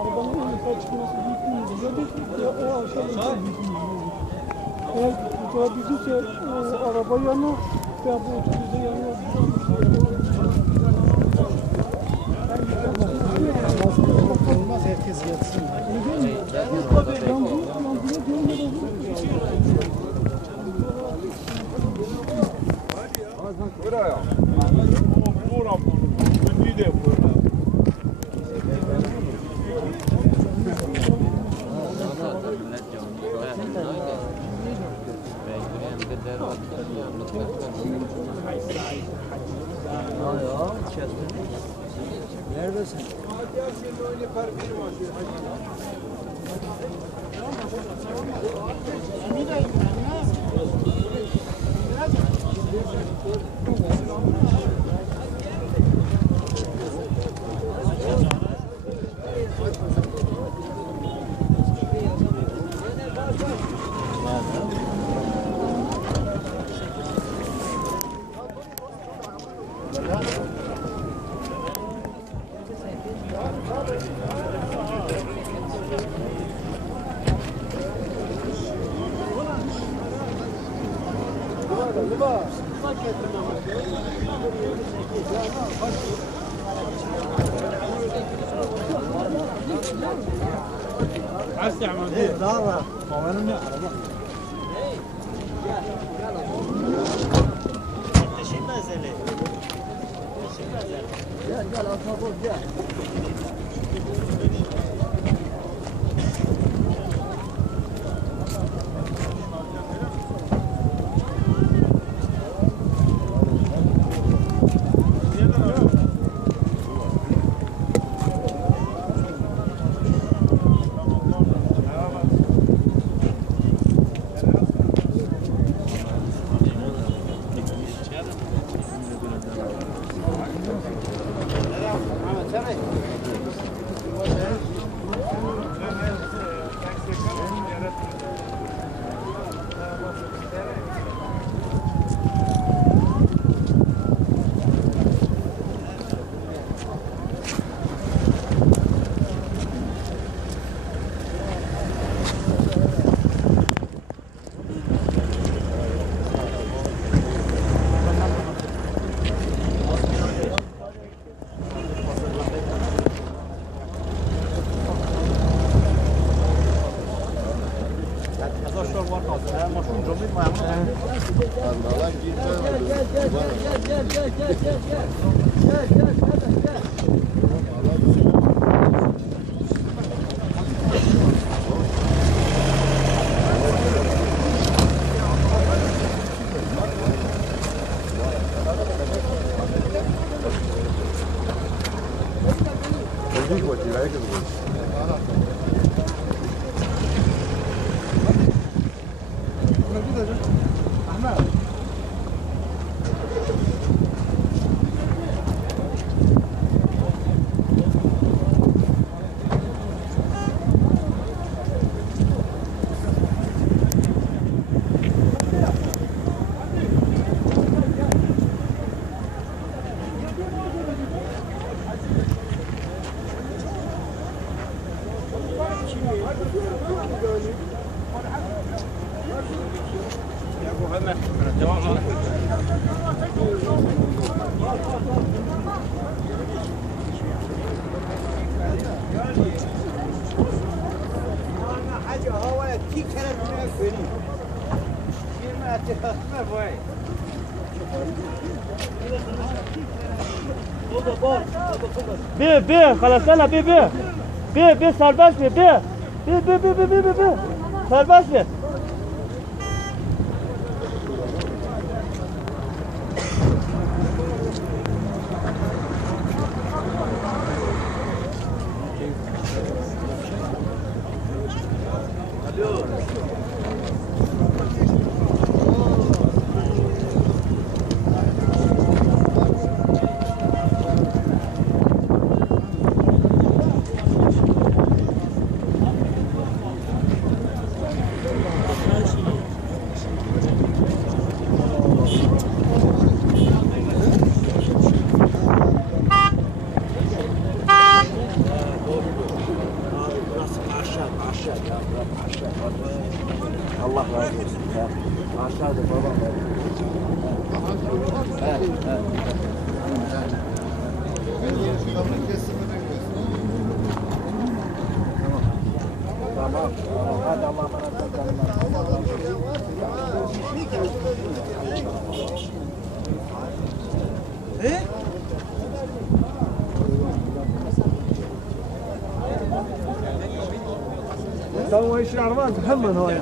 arabanın yukarı çıkması büyük bir müdahale o aşağıda büyük bir müdahale. Eğer kurtarabildiyse o araba yanıyor veya bu otobüse yanıyor. Olmaz herkes yatsın. Buraya. Buraya. Bündü de buraya. Neredesin? Daha babanın ne araba? Gel asma boz gel. Bir, kalasana bir, serbest bir, serbest bir. Aşağı ya. Aşağı. Allah razı olsun. Ya. Aşağıda babam var. Evet. Tamam. Hadi Allah'a emanet. Tamam işin armağan hemen o ya.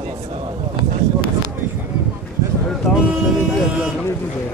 Tamam senin de ne diyeceğim.